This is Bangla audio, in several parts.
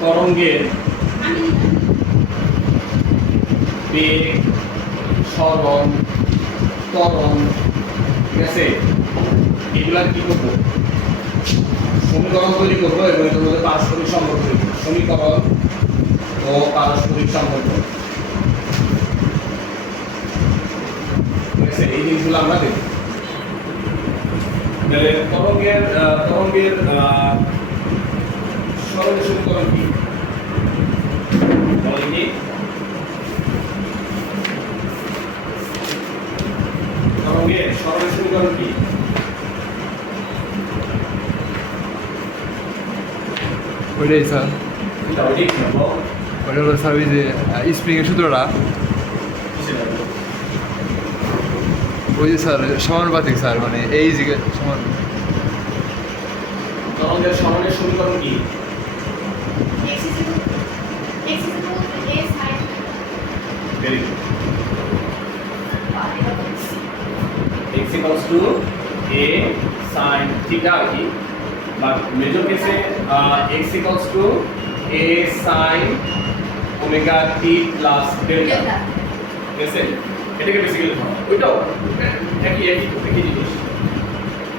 তরঙ্গের বেগ, সরণ, ত্বরণ, ঠিক আছে, এগুলা কি করবো? সমীকরণ তৈরি করবো এবং এটার মধ্যে পারস্পরিক সম্পর্ক তৈরি করবো। সমীকরণ ও পারস্পরিক সম্পর্ক, ঠিক আছে, এই জিনিসগুলো আমরা দেখব। তাহলে তরঙ্গের সরণের সমীকরণ কি? বলেন কি? তরঙ্গের সরণের সমীকরণ কি? ওইটাই স্যার, এটা ওইটাই কি বল? ওইটা হলো স্যার ওই যে স্প্রিংয়ের সূত্রটা, ওই যে স্যার সমানুপাতিক স্যার, মানে এই যে সমান। তরঙ্গের সরণের সমীকরণ কি? Very good. X equals to a sin theta আর কি, বাট মেজর কেসে x equals to a sin omega t plus delta, ঠিক আছে, এটাকে বেসিক্যালি ধরা হয়। ওইটাও একই জিনিস,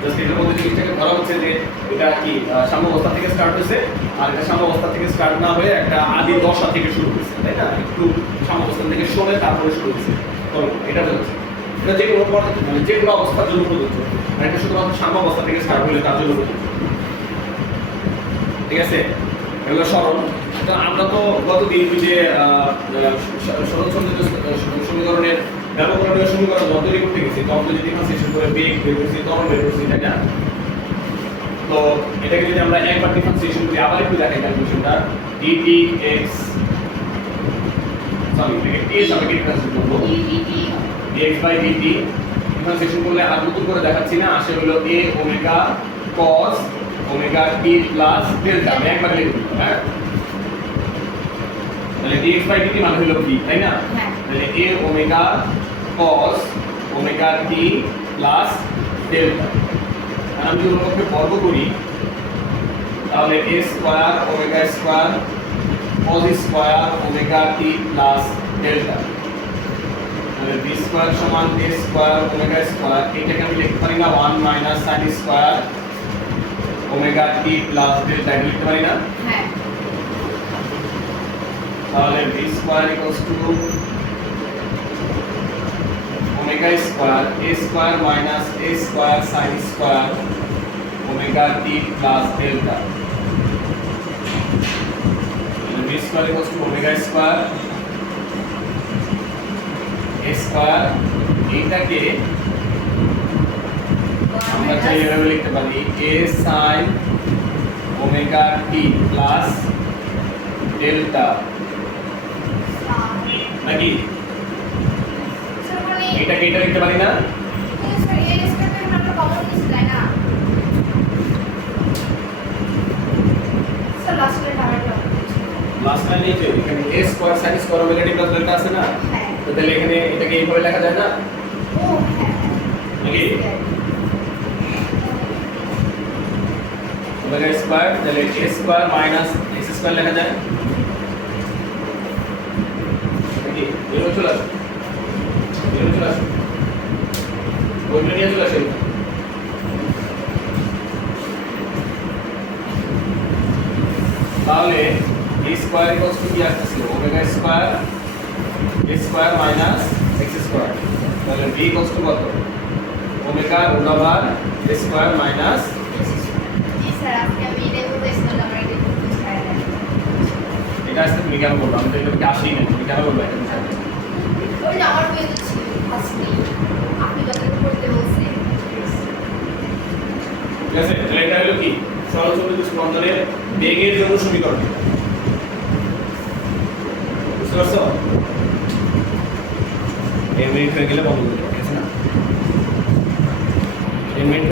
জাস্ট এটার মধ্যে জিনিসটাকে ধরা হচ্ছে যে এটা কি সাম্যাবস্থা থেকে স্টার্ট হয়েছে, আর এটা সাম্যাবস্থা থেকে স্টার্ট না হয়ে একটা আদি দশা থেকে শুরু হয়েছে, তাই না? একটু সাম্যাবস্থা থেকে সরে তারপরে শুরু হয়েছে। তো এটা হচ্ছে এটা যে কোনো মানে যে কোনো অবস্থার জন্য প্রযোজ্য, আর এটা শুধুমাত্র সাম্যাবস্থা থেকে স্টার্ট হলে তার জন্য প্রযোজ্য, ঠিক আছে। এগুলো সরল। তো আমরা তো গতদিন যে সরল সমীকরণের ব্যবকরণীয় সমীকরণ যত তৈরি করতে গেছি, তখন যদি ডিফারেন্সিয়েশন করে বেগ বের করছি, ত্বরণ বের করছি, তাই না? তো এটাকে যদি আমরা একবার ডিফারেন্সিয়েশন করি, আবার একটু দেখাই ক্যালকুলেশনটা, dt x সরি এটাকে t এর সাপেক্ষে ডিফারেন্সিয়েশন করব, dx বাই dt ডিফারেন্সিয়েশন করলে আর নতুন করে দেখাচ্ছি না, আসে হলো a omega cos omega t plus delta. আমি একবার লিখে দিই, হ্যাঁ, তাহলে dx বাই dt মানে হলো কি, তাই না? তাহলে a omega cos omega t plus delta. আর আমি যদি ওটাকে বর্গ করি তাহলে a square omega square cos square omega t plus delta, তাহলে b স্কয়ার সমান a স্কয়ার ওমেগা স্কয়ার। এটাকে আমি লিখতে পারি না 1 minus sin square omega t plus delta, এটা লিখতে পারি না? হ্যাঁ। তাহলে b square equals to omega square a square minus a square sin square omega t plus delta. b square equals to omega square a square, এইটাকে আমরা চাইলে এভাবে লিখতে পারি a sin omega t plus delta, নাকি? এটাকে এটা লিখতে পারি না? লাস্ট লাইনে এই যে এখানে a square sin square omega t plus delta আছে না? তো তাহলে এখানে এটাকে এইভাবে লেখা যায় না? নাকি? ওমেগা স্কয়ার, তাহলে a square minus x square লেখা যায় নাকি? এরকম চলে আসে, ওইটা নিয়ে চলে আসে। তাহলে a স্কয়ার ইকুয়ালস টু কি আসছে? Omega square a square minus x square. তাহলে b ইকুয়ালস টু কত? Omega root over a square minus x square. জি স্যার, আজকে আমি এটা বলতে স্কুল আমরা এটা বুঝাই না। এটা আসলে তুমি কেন বলবো? আমি তো এটাকে আসেই না, তুমি কেন বলবো এটা বুঝাই না? ওই যে আমার পেয়ে যাচ্ছে ফার্স্টে আপনি যত করতে বলছেন। ঠিক আছে, তাহলে এটা হলো কি? সরল চলন্ত স্পন্দনের বেগের জন্য সমীকরণ। বুঝতে পারছো? এই মিনিট হয়ে গেলে বন্ধ করে দাও, ঠিক আছে না? এই মিনিট